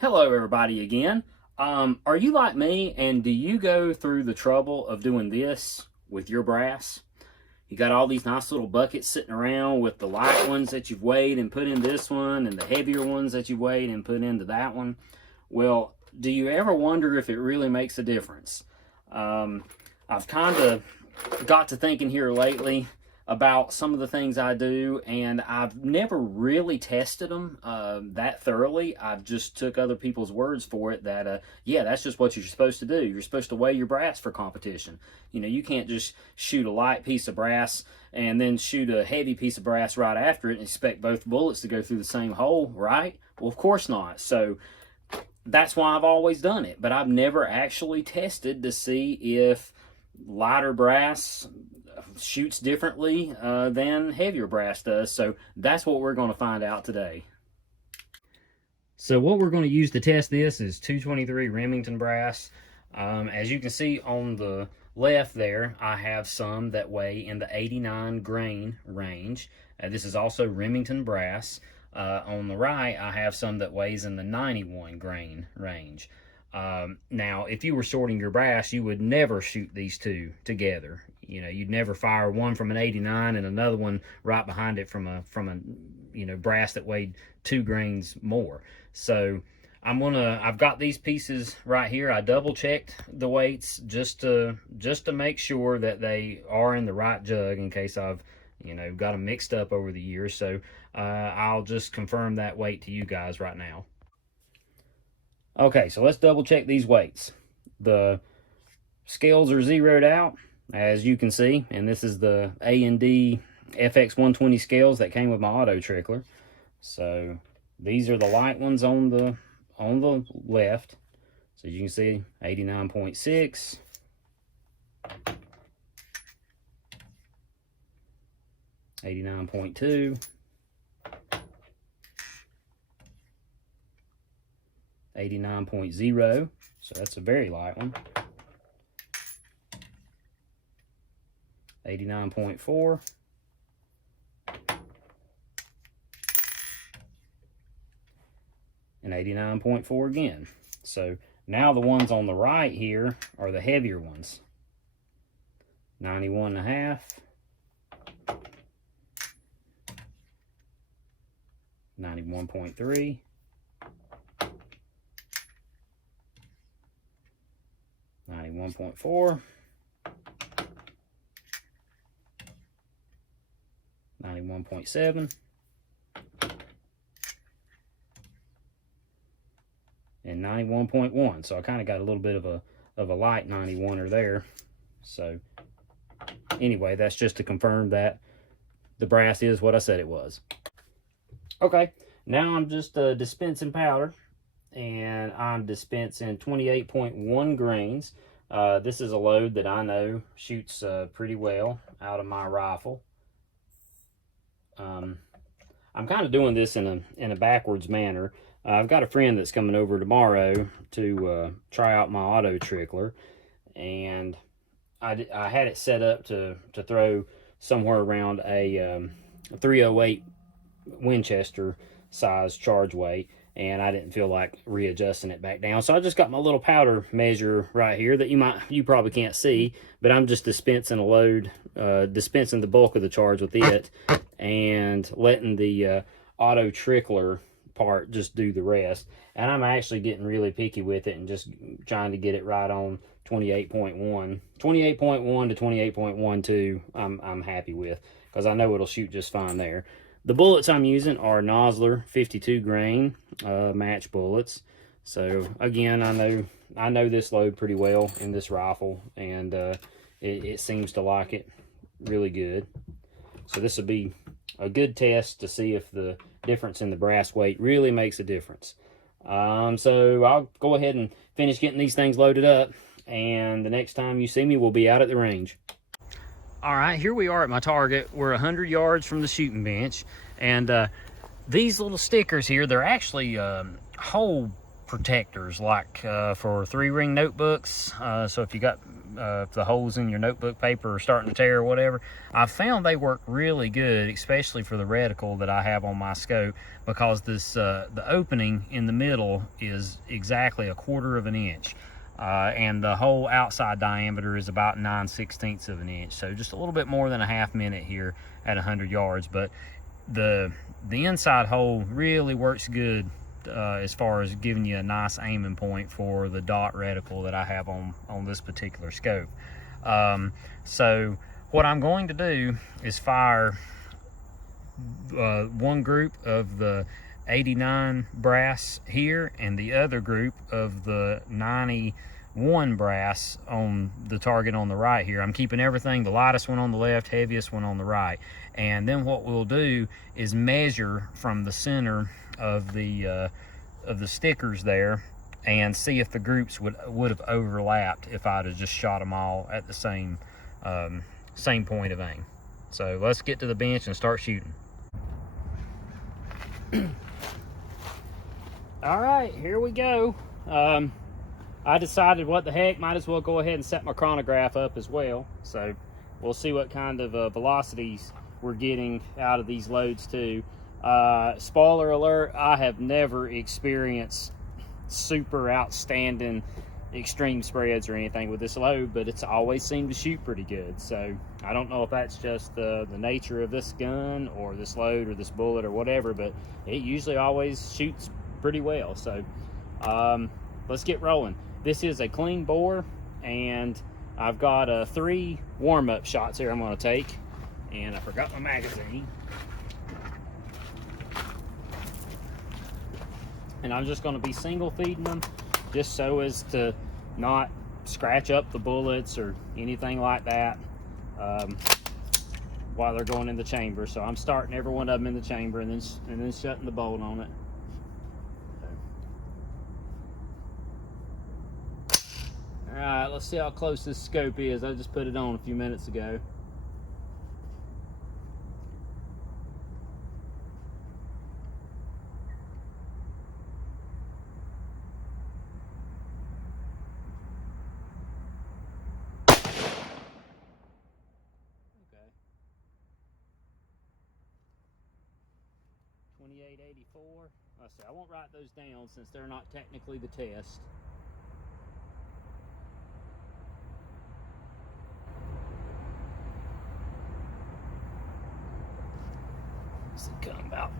Hello, everybody, again. Are you like me, and do you go through the trouble of doing this with your brass? You got all these nice little buckets sitting around with the light ones that you've weighed and put in this one, and the heavier ones that you've weighed and put into that one. Well, do you ever wonder if it really makes a difference? I've kind of got to thinking here lately about some of the things I do, and I've never really tested them that thoroughly. I've just took other people's words for it that, yeah, that's just what you're supposed to do. You're supposed to weigh your brass for competition. You know, you can't just shoot a light piece of brass and then shoot a heavy piece of brass right after it and expect both bullets to go through the same hole, right? Well, of course not. So that's why I've always done it, but I've never actually tested to see if lighter brass shoots differently than heavier brass does. So that's what we're going to find out today. So what we're going to use to test this is 223 Remington brass. As you can see on the left there, I have some that weigh in the 89 grain range. This is also Remington brass. On the right, I have some that weighs in the 91 grain range. Now, if you were sorting your brass, you would never shoot these two together. You know, you'd never fire one from an 89 and another one right behind it from a brass that weighed 2 grains more. So I've got these pieces right here. I double checked the weights just to make sure that they are in the right jug in case I've got them mixed up over the years. So I'll just confirm that weight to you guys right now. Okay, so let's double check these weights. The scales are zeroed out, as you can see, and this is the A&D FX120 scales that came with my auto trickler. So these are the light ones on the left. So you can see 89.6, 89.2, 89.0, so that's a very light one. 89.4, and 89.4 again. So now the ones on the right here are the heavier ones. 91.5, 91.3, 91.4, 91.7, and 91.1. So I kind of got a little bit of a light 91er there. So anyway, that's just to confirm that the brass is what I said it was. Okay, now I'm just dispensing powder, and I'm dispensing 28.1 grains. This is a load that I know shoots pretty well out of my rifle. I'm kind of doing this in a backwards manner. I've got a friend that's coming over tomorrow to try out my auto trickler, and I had it set up to throw somewhere around a 308 Winchester size charge weight, and I didn't feel like readjusting it back down. So I just got my little powder measure right here that you probably can't see, but I'm just dispensing a load, dispensing the bulk of the charge with it, and letting the auto trickler part just do the rest. And I'm actually getting really picky with it and just trying to get it right on 28.1 to 28.12. I'm happy with, because I know it'll shoot just fine there. The bullets I'm using are Nosler 52 grain match bullets. So again, I know this load pretty well in this rifle, and it seems to like it really good. So this will be a good test to see if the difference in the brass weight really makes a difference. So I'll go ahead and finish getting these things loaded up, and the next time you see me, we'll be out at the range. All right, here we are at my target. We're 100 yards from the shooting bench, and these little stickers here, they're actually hole protectors, like for 3-ring notebooks. So if you got if the holes in your notebook paper are starting to tear or whatever, I've found they work really good, especially for the reticle that I have on my scope, because this the opening in the middle is exactly 1/4 of an inch. And the whole outside diameter is about 9/16 of an inch, so just a little bit more than a half minute here at 100 yards. But the inside hole really works good as far as giving you a nice aiming point for the dot reticle that I have on this particular scope. So what I'm going to do is fire one group of the 89 brass here and the other group of the 91 brass on the target on the right here. I'm keeping everything, the lightest one on the left, heaviest one on the right. And then what we'll do is measure from the center of the stickers there and see if the groups would have overlapped if I'd have just shot them all at the same point of aim. So let's get to the bench and start shooting. All right, here we go. I decided, what the heck, might as well go ahead and set my chronograph up as well. So we'll see what kind of velocities we're getting out of these loads too. Spoiler alert, I have never experienced super outstanding extreme spreads or anything with this load, but it's always seemed to shoot pretty good. So I don't know if that's just the nature of this gun or this load or this bullet or whatever, but it usually always shoots pretty well. So let's get rolling. This is a clean bore, and I've got 3 warm-up shots here I'm going to take, and I forgot my magazine. And I'm just going to be single feeding them, just so as to not scratch up the bullets or anything like that while they're going in the chamber. So I'm starting every one of them in the chamber and then shutting the bolt on it. All right, let's see how close this scope is. I just put it on a few minutes ago. Okay. 2884. Let's see, I won't write those down since they're not technically the test. What's it come about?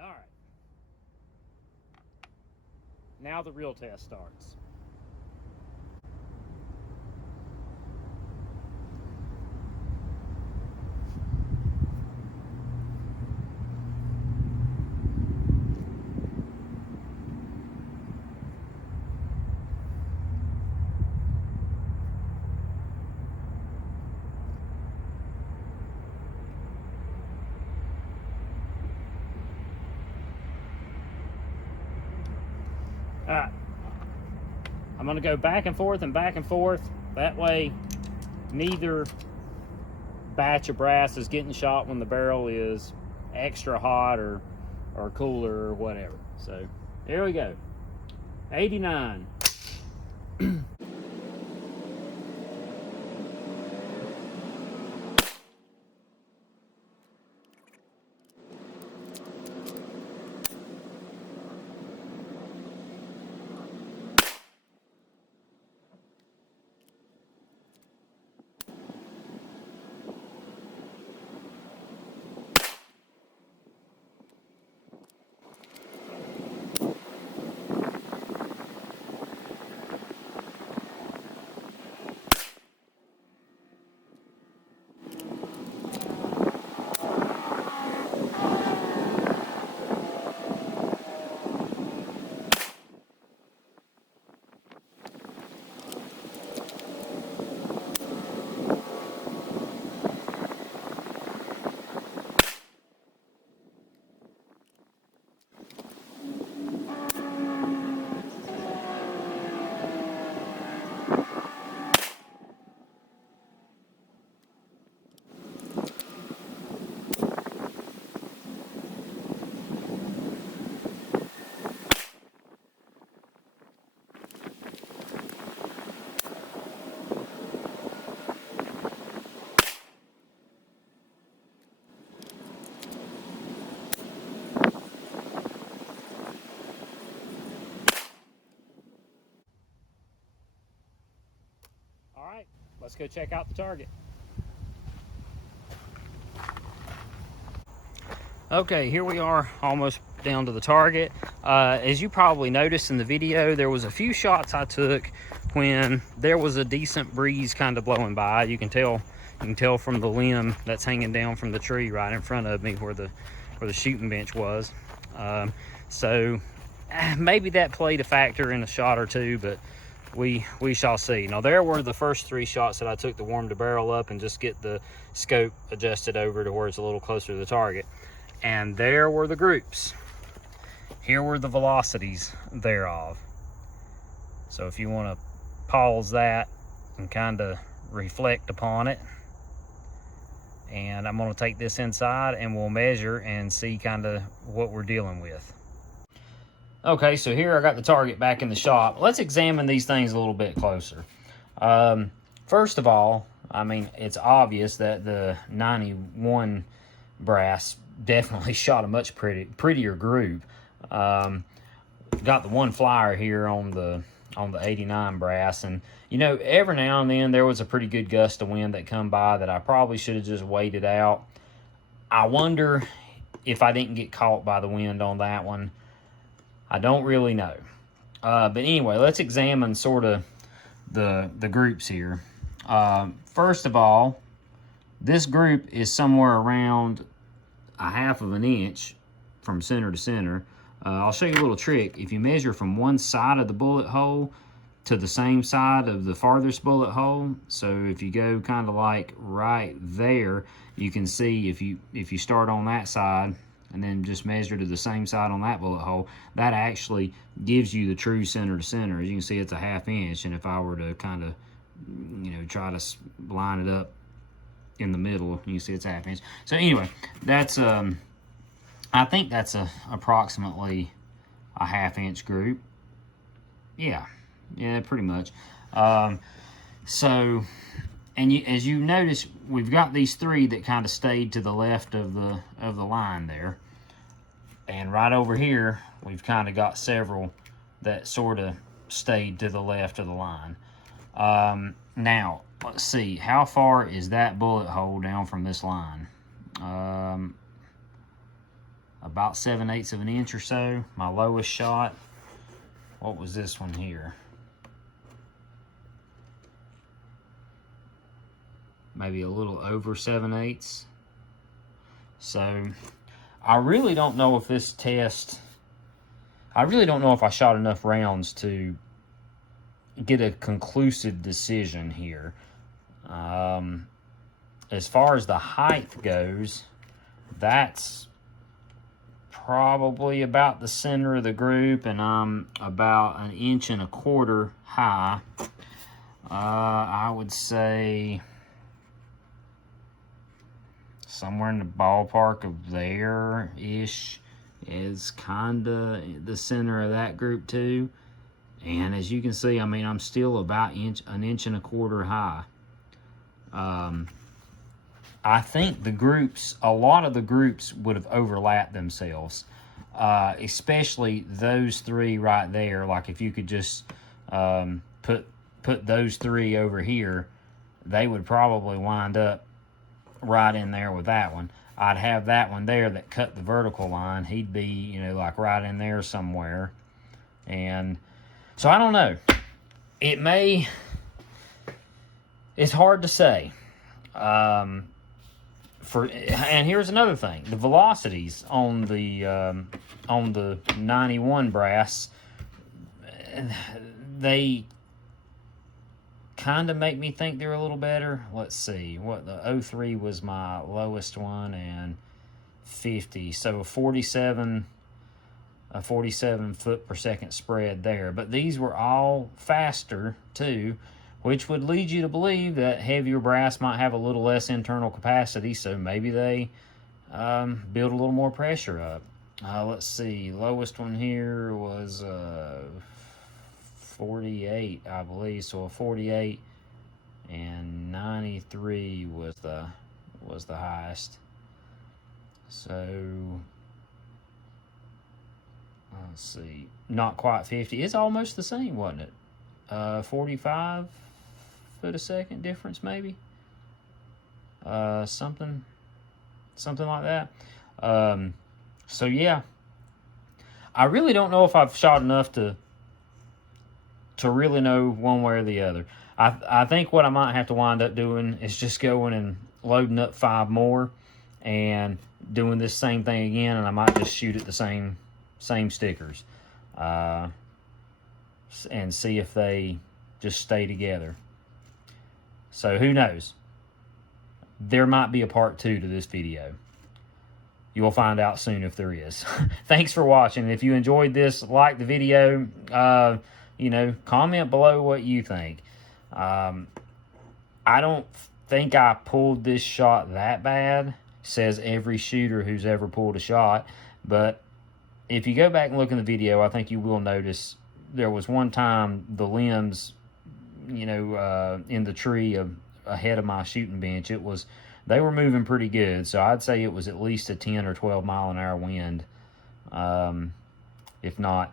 All right. Now the real test starts. All right, I'm gonna go back and forth and back and forth. That way, neither batch of brass is getting shot when the barrel is extra hot or cooler or whatever. So here we go. 89. All right, let's go check out the target. Okay, here we are, almost down to the target. As you probably noticed in the video, there was a few shots I took when there was a decent breeze kind of blowing by. You can tell from the limb that's hanging down from the tree right in front of me where the shooting bench was. So maybe that played a factor in a shot or two, but we shall see. Now, there were the first 3 shots that I took to warm the barrel up and just get the scope adjusted over to where it's a little closer to the target. And there were the groups. Here were the velocities thereof. So if you want to pause that and kind of reflect upon it. And I'm going to take this inside and we'll measure and see kind of what we're dealing with. Okay, so here I got the target back in the shop. Let's examine these things a little bit closer. First of all, I mean, it's obvious that the 91 brass definitely shot a much prettier group. Got the one flyer here on the 89 brass, and you know, every now and then there was a pretty good gust of wind that come by that I probably should have just waited out. I wonder if I didn't get caught by the wind on that one. I don't really know. But anyway, let's examine sort of the groups here. First of all, this group is somewhere around 1/2 inch from center to center. I'll show you a little trick. If you measure from one side of the bullet hole to the same side of the farthest bullet hole, so if you go kind of like right there, you can see if you start on that side and then just measure to the same side on that bullet hole, that actually gives you the true center to center. As you can see, it's 1/2 inch, and if I were to kind of, you know, try to line it up in the middle, you can see it's 1/2 inch. So anyway, that's I think that's approximately a 1/2 inch group. Yeah, pretty much. So, and as you notice, we've got these 3 that kind of stayed to the left of the line there, and right over here we've kind of got several that sort of stayed to the left of the line. Now let's see, how far is that bullet hole down from this line? About 7/8 of an inch or so. My lowest shot, what was this one here? Maybe a little over 7/8. So I really don't know if this test, I really don't know if I shot enough rounds to get a conclusive decision here. As far as the height goes, that's probably about the center of the group, and I'm about 1.25 inches high. I would say somewhere in the ballpark of there-ish is kind of the center of that group too. And as you can see, I mean, I'm still about an inch and a quarter high. I think the groups, a lot of the groups would have overlapped themselves, especially those three right there. Like if you could just put those three over here, they would probably wind up right in there with that one. I'd have that one there that cut the vertical line. He'd be, you know, like right in there somewhere. And so I don't know. It may, it's hard to say. And here's another thing: the velocities on the 91 brass, they kind of make me think they're a little better. Let's see, what the 03 was my lowest one, and 50, so a 47 foot per second spread there. But these were all faster too, which would lead you to believe that heavier brass might have a little less internal capacity, so maybe they build a little more pressure up. Let's see, lowest one here was 48, I believe, so a 48, and 93 was the highest. So let's see, not quite 50. It's almost the same, wasn't it? 45 foot a second difference, maybe. Something like that. So yeah, I really don't know if I've shot enough to really know one way or the other. I think what I might have to wind up doing is just going and loading up 5 more and doing this same thing again, and I might just shoot at the same stickers and see if they just stay together. So who knows? There might be a part 2 to this video. You'll find out soon if there is. Thanks for watching. If you enjoyed this, like the video. You know, comment below what you think. I don't think I pulled this shot that bad. Says every shooter who's ever pulled a shot. But if you go back and look in the video, I think you will notice there was one time the limbs, you know, in the tree ahead of my shooting bench, they were moving pretty good. So I'd say it was at least a 10 or 12 mile an hour wind. If not,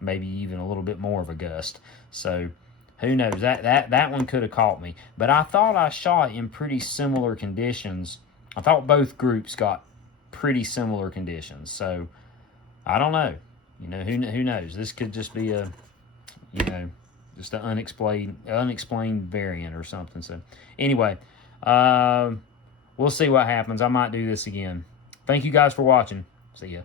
maybe even a little bit more of a gust. So who knows? That one could have caught me. But I thought I shot in pretty similar conditions. I thought both groups got pretty similar conditions. So I don't know. You know, who knows? This could just be a, you know, just an unexplained variant or something. So anyway, we'll see what happens. I might do this again. Thank you guys for watching. See ya.